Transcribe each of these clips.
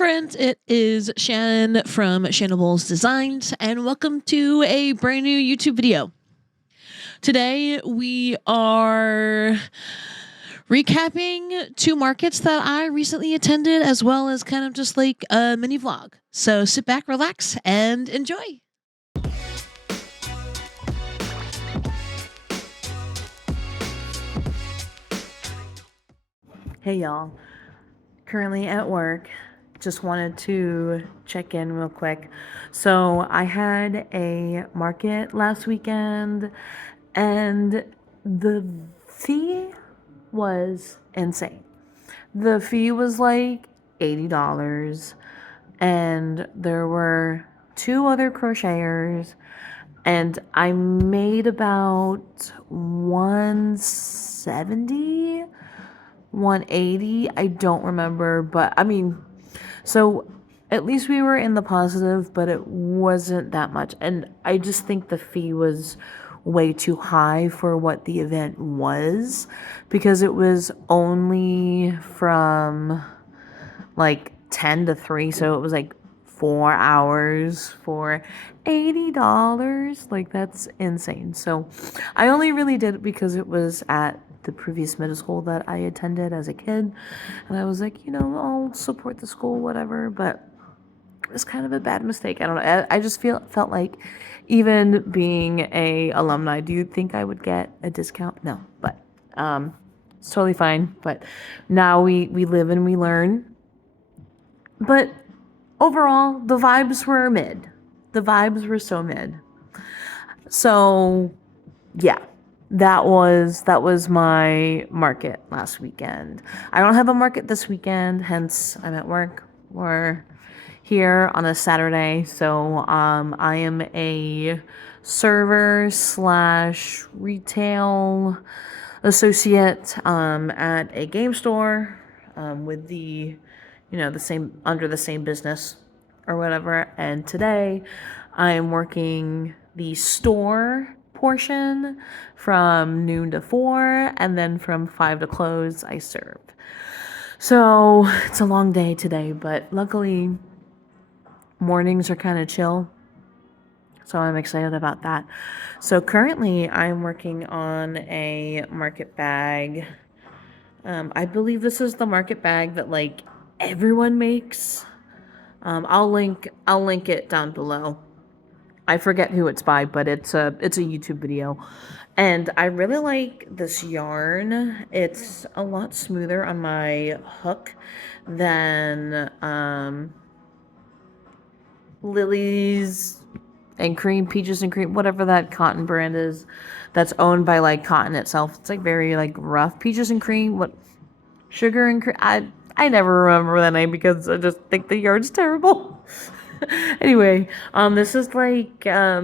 friends, it is Shannon from Shannable's Designs, and welcome to a brand new YouTube video. Today we are recapping 2 markets that I recently attended, as well as kind of just like a mini vlog. So sit back, relax, and enjoy. Hey y'all, currently at work. Just wanted to check in real quick. So I had a market last weekend and the fee was insane. The fee was like $80 and there were 2 other crocheters and I made about 170, 180. I don't remember, but I mean, so at least we were in the positive, but it wasn't that much. And I just think the fee was way too high for what the event was, because it was only from like 10 to 3. So it was like 4 hours for $80. Like, that's insane. So I only really did it because it was at the previous middle school that I attended as a kid, and I was like, you know, I'll support the school, whatever. But it was kind of a bad mistake. I don't know. I just felt like, even being a alumni, do you think I would get a discount? No, but it's totally fine. But now we live and we learn. But overall, the vibes were mid. The vibes were so mid. So yeah. That was my market last weekend. I don't have a market this weekend, hence I'm at work. We're here on a Saturday, so I am a server / retail associate at a game store with the, you know, the same, under the same business or whatever. And today I am working the store portion from noon to 4, and then from 5 to close I serve. So it's a long day today, but luckily mornings are kind of chill, so I'm excited about that. So currently I'm working on a market bag. I believe this is the market bag that like everyone makes. I'll link it down below. I forget who it's by, but it's a YouTube video. And I really like this yarn. It's a lot smoother on my hook than Lily's and Cream, Peaches and Cream, whatever that cotton brand is that's owned by like Cotton itself. It's like very like rough. Peaches and Cream, what, Sugar and Cream. I never remember that name because I just think the yarn's terrible. Anyway, this is like, I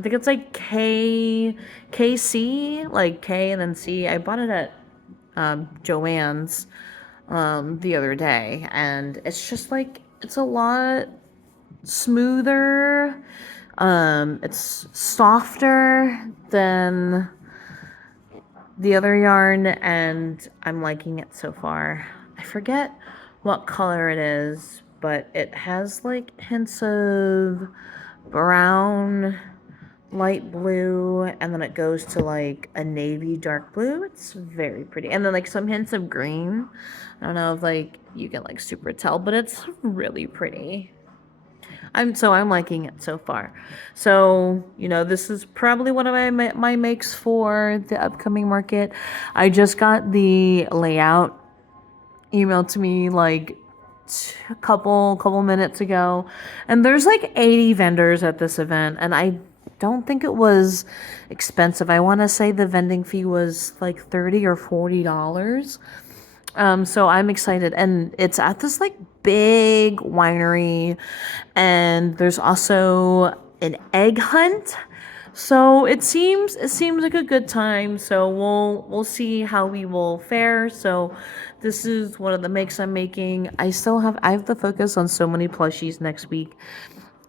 think it's like KC, like K and then C. I bought it at, Joann's, the other day, and it's just like, it's a lot smoother. It's softer than the other yarn, and I'm liking it so far. I forget what color it is, but it has like hints of brown, light blue, and then it goes to like a navy dark blue. It's very pretty. And then like some hints of green. I don't know if like you can like super tell, but it's really pretty. I'm liking it so far. So, you know, this is probably one of my makes for the upcoming market. I just got the layout emailed to me like a couple minutes ago, and there's like 80 vendors at this event, and I don't think it was expensive. I want to say the vending fee was like $30 or $40. So I'm excited, and it's at this like big winery, and there's also an egg hunt. So it seems like a good time. So we'll see how we will fare. So this is one of the makes I'm making. I have to focus on so many plushies next week,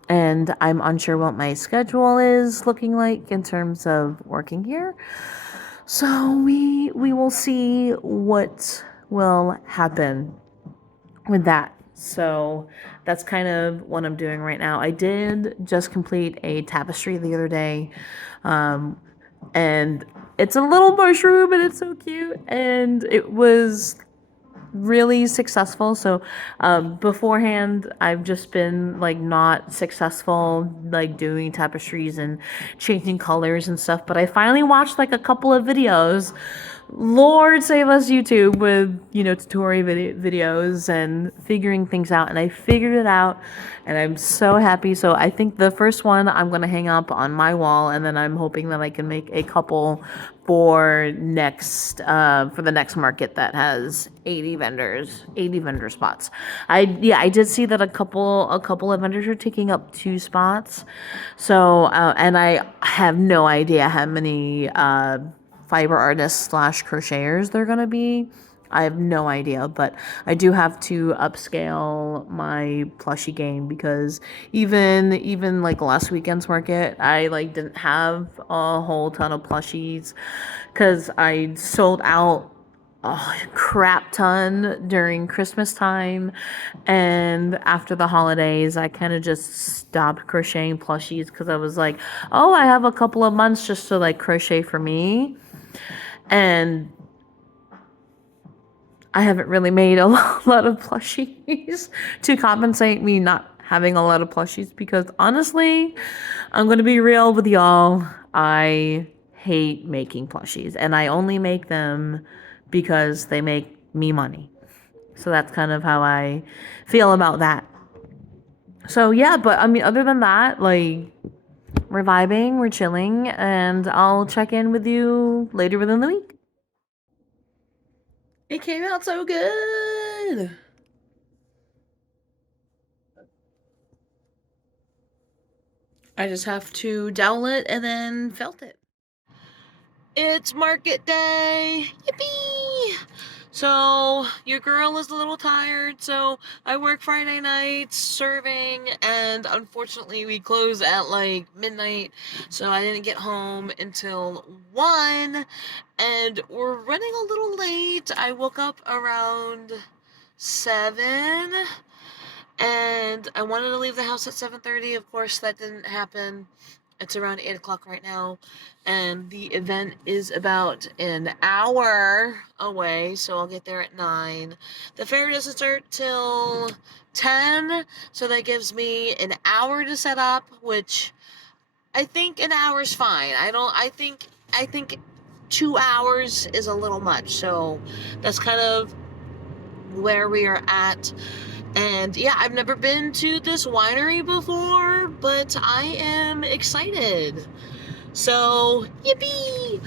and I'm unsure what my schedule is looking like in terms of working here. So we will see what will happen with that. So that's kind of what I'm doing right now. I did just complete a tapestry the other day. Um, and it's a little mushroom and it's so cute. And it was really successful. So beforehand, I've just been like not successful like doing tapestries and changing colors and stuff. But I finally watched like a couple of videos. Lord save us, YouTube, with tutorial videos and figuring things out, and I figured it out, and I'm so happy. So I think the first one I'm gonna hang up on my wall, and then I'm hoping that I can make a couple for the next market that has 80 vendors, 80 vendor spots. I did see that a couple of vendors are taking up 2 spots. So and I have no idea how many fiber artists slash crocheters they're gonna be. I have no idea, but I do have to upscale my plushie game because even like last weekend's market, I like didn't have a whole ton of plushies because I sold out a crap ton during Christmas time, and after the holidays I kind of just stopped crocheting plushies because I was like, oh, I have a couple of months just to like crochet for me. And I haven't really made a lot of plushies to compensate me not having a lot of plushies because honestly, I'm going to be real with y'all. I hate making plushies and I only make them because they make me money. So that's kind of how I feel about that. So yeah, but I mean, other than that, like, we're vibing, we're chilling, and I'll check in with you later within the week. It came out so good. I just have to dowel it and then felt it. It's market day. Yippee! So, your girl is a little tired, so I work Friday nights serving, and unfortunately we close at like midnight, so I didn't get home until 1, and we're running a little late. I woke up around 7, and I wanted to leave the house at 7:30. Of course, that didn't happen. It's around 8 o'clock right now, and the event is about an hour away, so I'll get there at 9. The fair doesn't start till 10, so that gives me an hour to set up, which I think an hour's fine. I think 2 hours is a little much, so that's kind of where we are at. And yeah, I've never been to this winery before, but I am excited. So, yippee!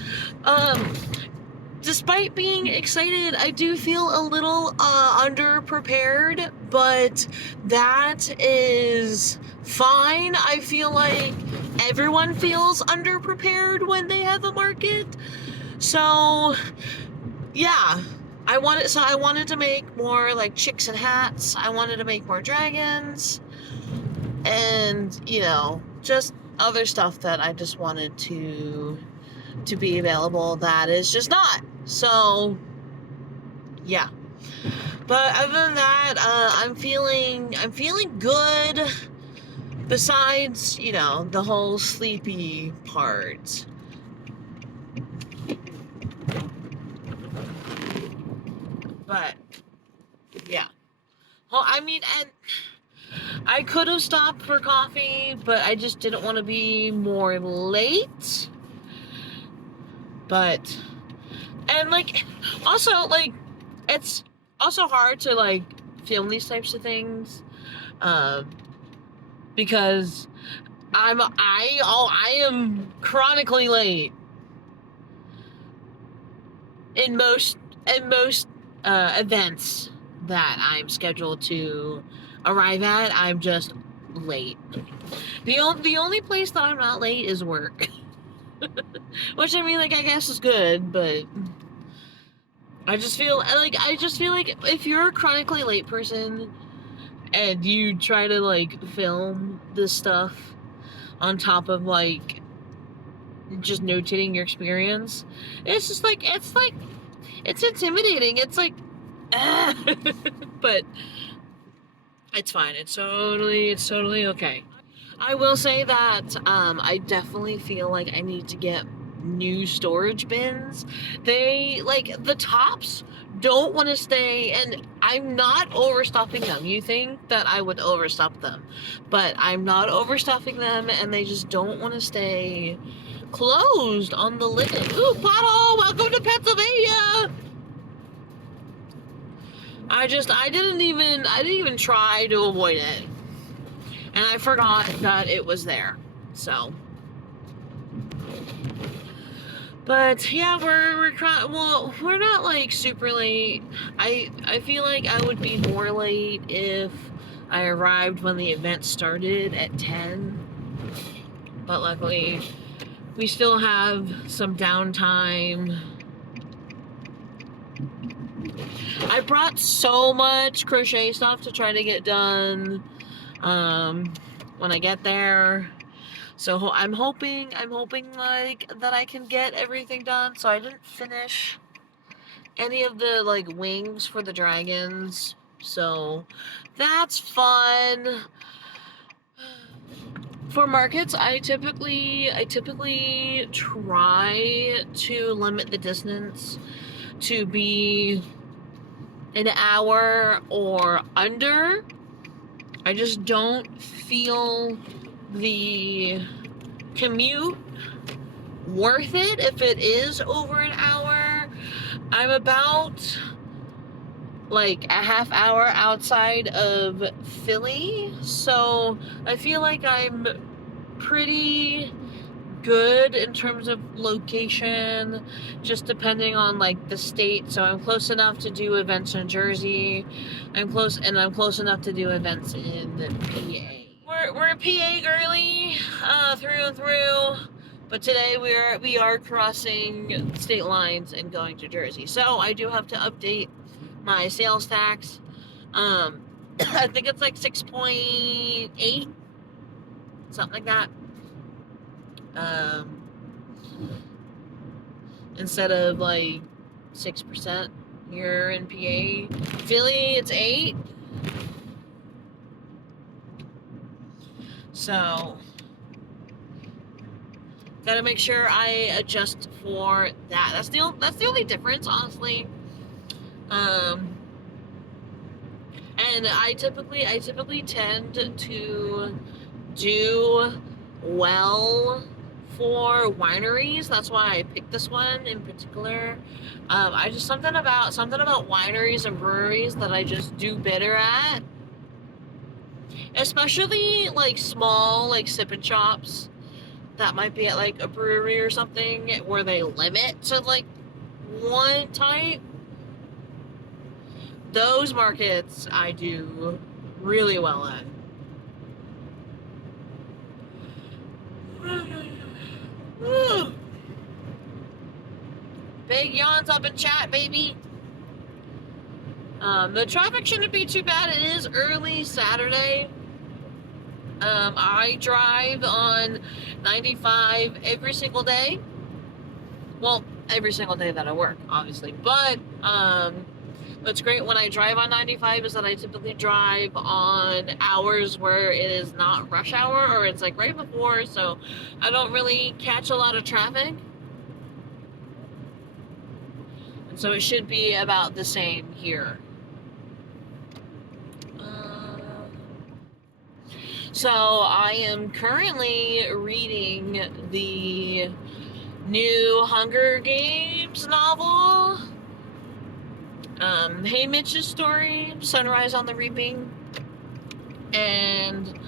Despite being excited, I do feel a little underprepared, but that is fine. I feel like everyone feels underprepared when they have a market. So, yeah. I wanted to make more like chicks and hats. I wanted to make more dragons. And, just other stuff that I just wanted to be available that is just not. So, yeah. But other than that, I'm feeling good. Besides, the whole sleepy part. But yeah. Well, I mean, and I could have stopped for coffee, but I just didn't want to be more late. But, and like, also, like, it's also hard to like film these types of things, because I am chronically late in most events that I'm scheduled to arrive at. I'm just late. The only place that I'm not late is work. Which, I mean, like, I guess is good, but I just feel like if you're a chronically late person and you try to like film this stuff on top of like just notating your experience, it's just like it's intimidating. It's like but It's fine. It's totally okay. I will say that I definitely feel like I need to get new storage bins. They, like, the tops don't want to stay, and I'm not overstuffing them. You think that I would overstuff them, but I'm not overstuffing them, and they just don't want to stay closed on the lid. Ooh, pothole! Welcome to Pennsylvania! I didn't even try to avoid it. And I forgot that it was there. So, but yeah, we're not like super late. I feel like I would be more late if I arrived when the event started at 10. But luckily, we still have some downtime. I brought so much crochet stuff to try to get done when I get there. So I'm hoping like that I can get everything done. So I didn't finish any of the like wings for the dragons. So that's fun. For markets, I typically try to limit the distance to be an hour or under. I just don't feel the commute worth it if it is over an hour. I'm about like a half hour outside of Philly, so I feel like I'm pretty good in terms of location, just depending on like the state. So I'm close enough to do events in Jersey. I'm close enough to do events in PA. We're a PA girly through and through, but today we are crossing state lines and going to Jersey. So I do have to update my sales tax. I think it's like 6.8, something like that. Instead of like 6% here in PA. Philly, it's 8. So gotta make sure I adjust for that. That's the only difference, honestly. And I typically tend to do well for wineries. That's why I picked this one in particular. I just something about wineries and breweries that I just do better at, especially like small like sip-and shops that might be at like a brewery or something where they limit to like one type. Those markets I do really well at. Big yawns up in chat, baby. The traffic shouldn't be too bad. It is early Saturday. I drive on 95 every single day. Well, every single day that I work, obviously. But what's great when I drive on 95 is that I typically drive on hours where it is not rush hour, or it's like right before, so I don't really catch a lot of traffic. And so it should be about the same here. So I am currently reading the new Hunger Games novel. Hey Mitch's story, Sunrise on the Reaping. And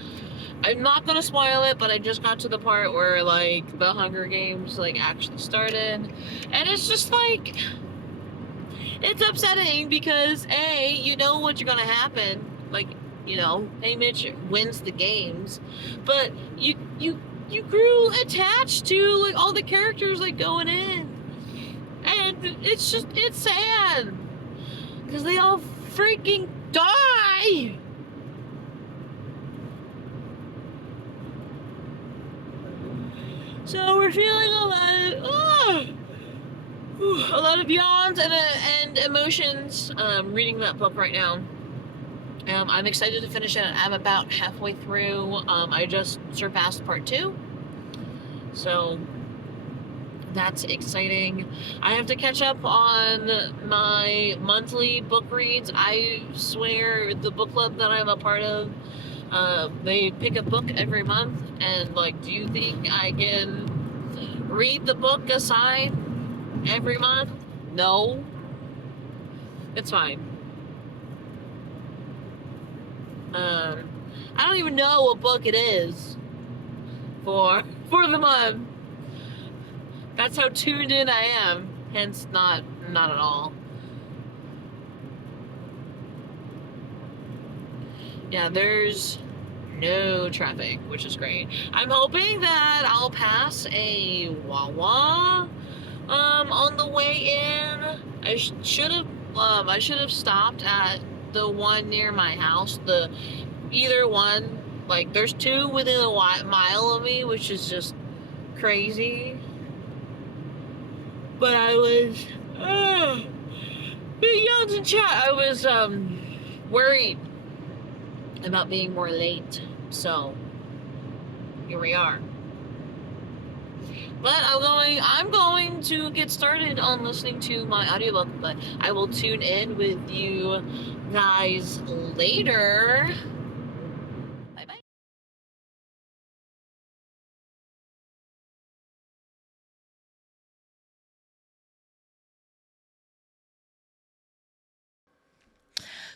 I'm not gonna spoil it, but I just got to the part where like the Hunger Games like actually started. And it's just like, it's upsetting because A, you know what's gonna happen. Like, you know, Hey Mitch wins the games, but you grew attached to like all the characters like going in. And it's sad. Because they all freaking die! So we're feeling a lot of yawns and emotions reading that book right now. I'm excited to finish it. I'm about halfway through. I just surpassed part 2. So that's exciting. I have to catch up on my monthly book reads. I swear the book club that I'm a part of, they pick a book every month, and like, do you think I can read the book aside every month? No. It's fine. I don't even know what book it is for the month. That's how tuned in I am. Hence, not at all. Yeah, there's no traffic, which is great. I'm hoping that I'll pass a Wawa on the way in. I should have stopped at the one near my house. Either one, like there's 2 within a mile of me, which is just crazy. But I was Big Yawns in chat. I was worried about being more late. So here we are. But I'm going to get started on listening to my audiobook, but I will tune in with you guys later. Bye bye.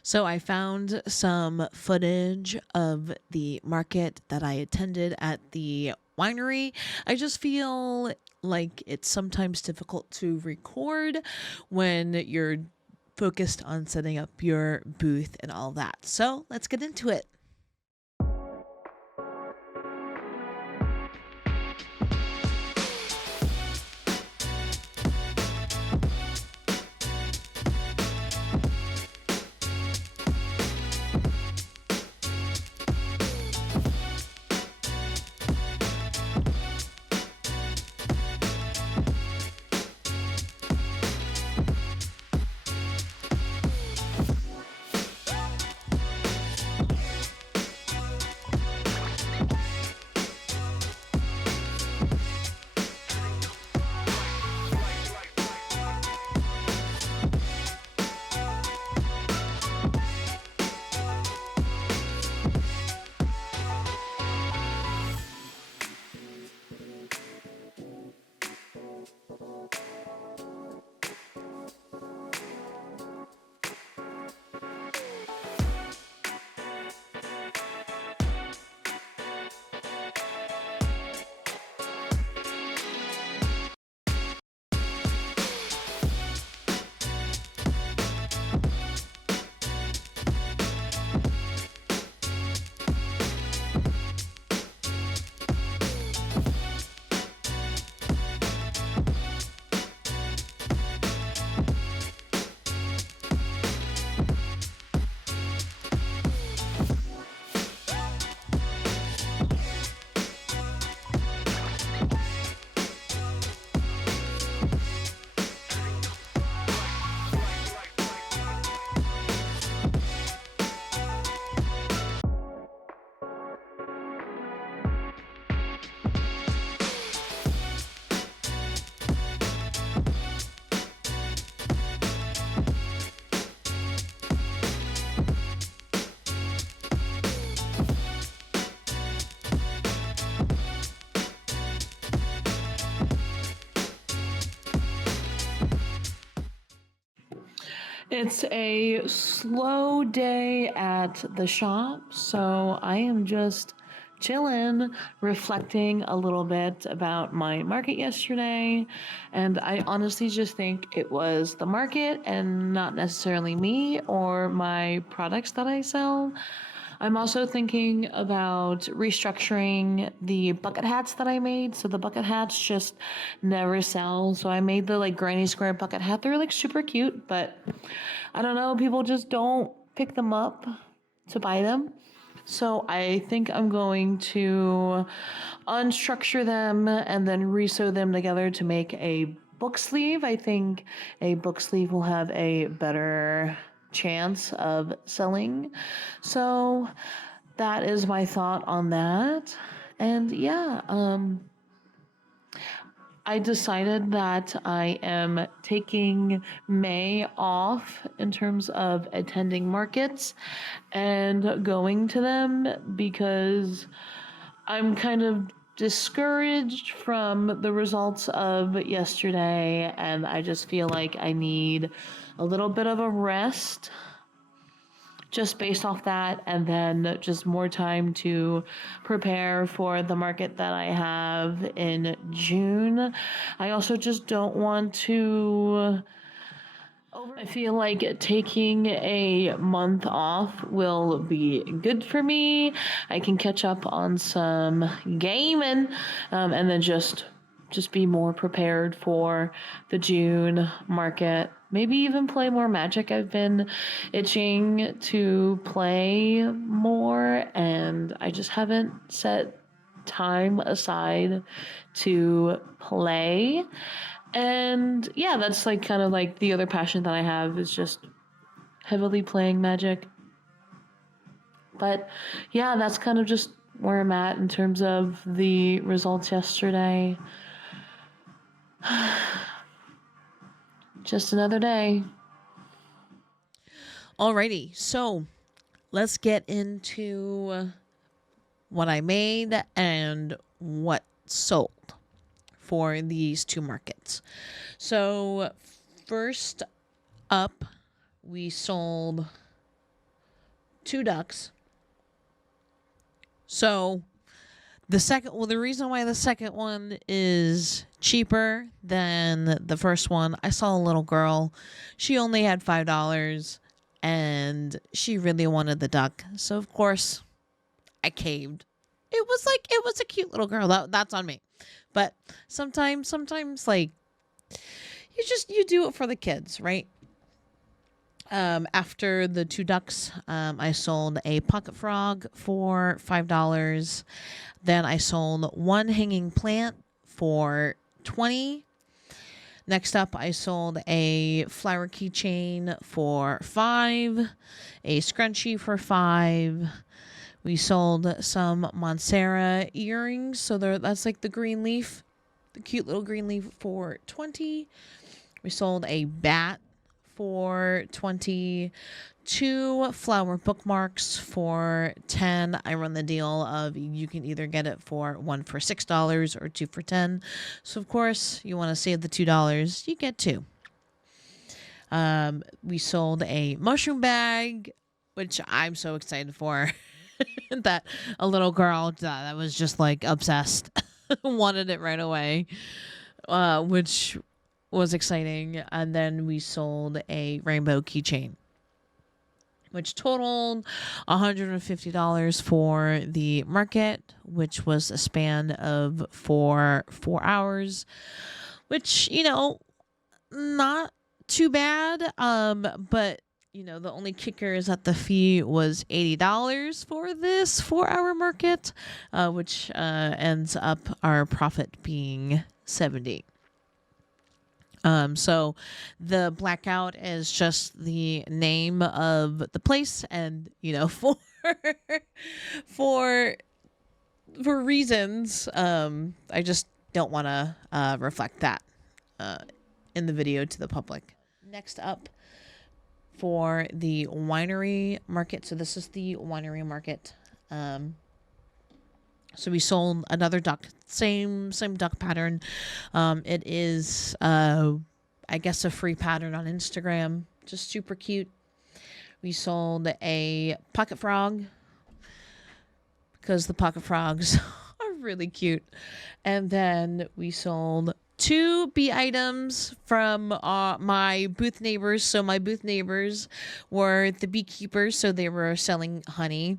So I found some footage of the market that I attended at the winery. I just feel like it's sometimes difficult to record when you're focused on setting up your booth and all that. So let's get into it. It's a slow day at the shop, so I am just chilling, reflecting a little bit about my market yesterday, and I honestly just think it was the market and not necessarily me or my products that I sell. I'm also thinking about restructuring the bucket hats that I made. So the bucket hats just never sell. So I made the like granny square bucket hat. They're like super cute, but I don't know, people just don't pick them up to buy them. So I think I'm going to unstructure them and then resew them together to make a book sleeve. I think a book sleeve will have a better chance of selling. So that is my thought on that. And yeah, I decided that I am taking May off in terms of attending markets and going to them because I'm kind of discouraged from the results of yesterday, and I just feel like I need a little bit of a rest just based off that, and then just more time to prepare for the market that I have in June. I also just don't want to. I feel like taking a month off will be good for me. I can catch up on some gaming, and then just be more prepared for the June market. Maybe even play more Magic. I've been itching to play more, and I just haven't set time aside to play. And yeah, that's like kind of like the other passion that I have is just heavily playing Magic. But yeah, that's kind of just where I'm at in terms of the results yesterday. Just another day. Alrighty, so let's get into what I made and what sold for these two markets. So first up, we sold 2 ducks. So the reason why the second one is cheaper than the first one, I saw a little girl. She only had $5 and she really wanted the duck. So of course, I caved. It was a cute little girl. That's on me. But sometimes like you do it for the kids, right? After the 2 ducks, I sold a pocket frog for $5. Then I sold 1 hanging plant for $20. Next up, I sold a flower keychain for $5, a scrunchie for $5. We sold some Montserrat earrings, so that's like the green leaf, the cute little green leaf for $20. We sold a bat for $20. 2 flower bookmarks for $10. I run the deal of you can either get it for 1 for $6 or 2 for $10. So of course you want to save the $2. You get 2. We sold a mushroom bag, which I'm so excited for. That a little girl that was just like obsessed wanted it right away, which was exciting. And then we sold a rainbow keychain, which totaled $150 for the market, which was a span of 4 hours, which, not too bad. But the only kicker is that the fee was $80 for this 4-hour market, which ends up our profit being $70. So the blackout is just the name of the place, and for reasons, I just don't want to reflect that in the video to the public. Next up, for the winery market. So this is the winery market. So we sold another duck, same duck pattern. It is, I guess, a free pattern on Instagram. Just super cute. We sold a pocket frog because the pocket frogs are really cute. And then we sold 2 bee items from my booth neighbors. So my booth neighbors were the beekeepers, so they were selling honey,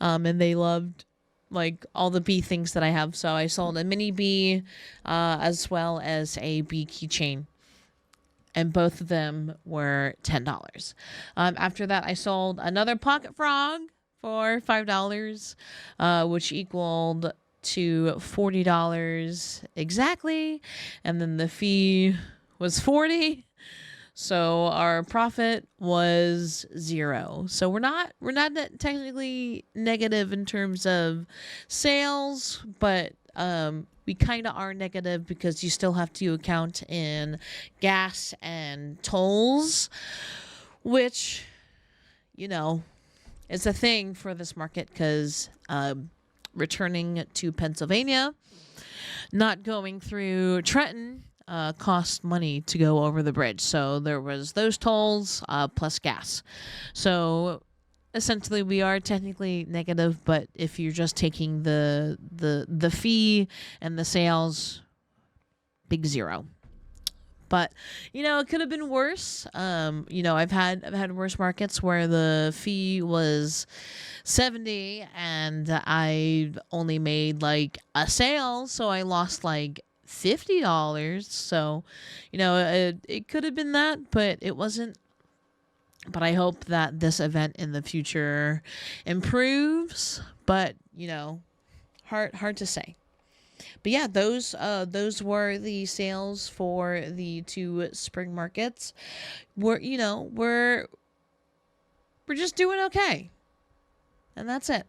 and they loved like all the bee things that I have. So I sold a mini bee, as well as a bee keychain, and both of them were $10. After that, I sold another pocket frog for $5, which equaled to $40 exactly, and then the fee was $40. So our profit was 0. So we're not technically negative in terms of sales, but we kind of are negative because you still have to account in gas and tolls, which, you know, is a thing for this market because returning to Pennsylvania, not going through Trenton, cost money to go over the bridge. So there was those tolls plus gas. So essentially, we are technically negative, but if you're just taking the fee and the sales, big 0. But it could have been worse. I've had worse markets where the fee was 70 and I only made like a sale, so I lost like $50. So, it could have been that, but it wasn't. But I hope that this event in the future improves. But hard to say. But yeah, those were the sales for the 2 spring markets. We're just doing okay. And that's it.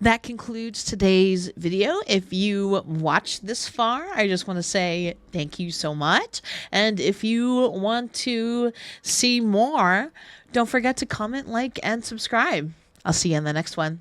That concludes today's video. If you watched this far, I just want to say thank you so much. And if you want to see more, don't forget to comment, like, and subscribe. I'll see you in the next one.